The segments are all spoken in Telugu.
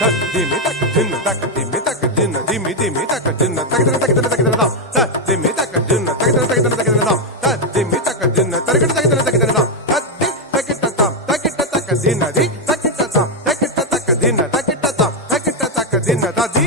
తక్ దిమి తక్ జిన్న తక్ దిమి తక్ జిన్న దిమి దిమి తక్ జిన్న తక్ దిన తక్ దిన తక్ దిన దాం తక్ దిమి తక్ జిన్న తక్ దిన తక్ దిన తక్ దిన దాం తక్ దిమి తక్ జిన్న తక్ దిన తక్ దిన తక్ దిన దాం తక్ ది తక్ ట తాం తక్ ట తక్ దిన ది తక్ ట తాం తక్ ట తక్ దిన తక్ ట తాం తక్ ట తక్ దిన దా ది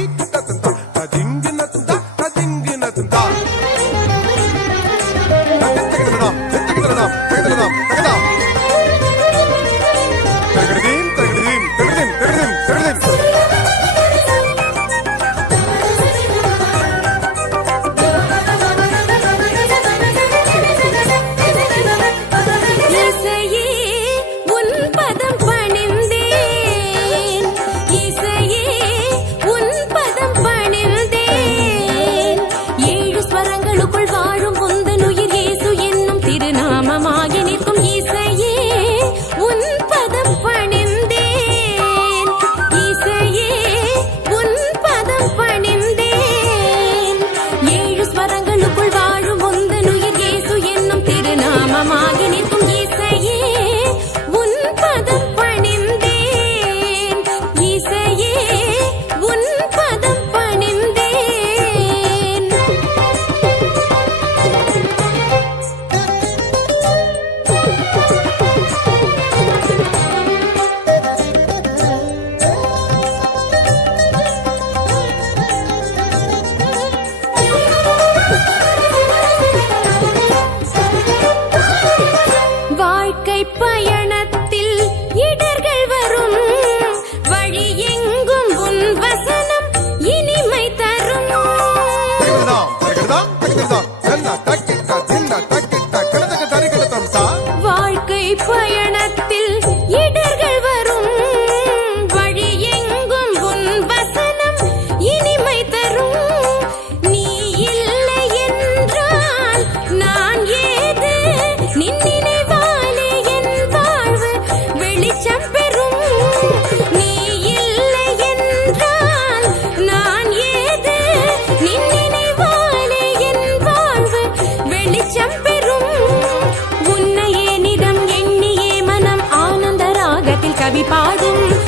them. கவி பாடும்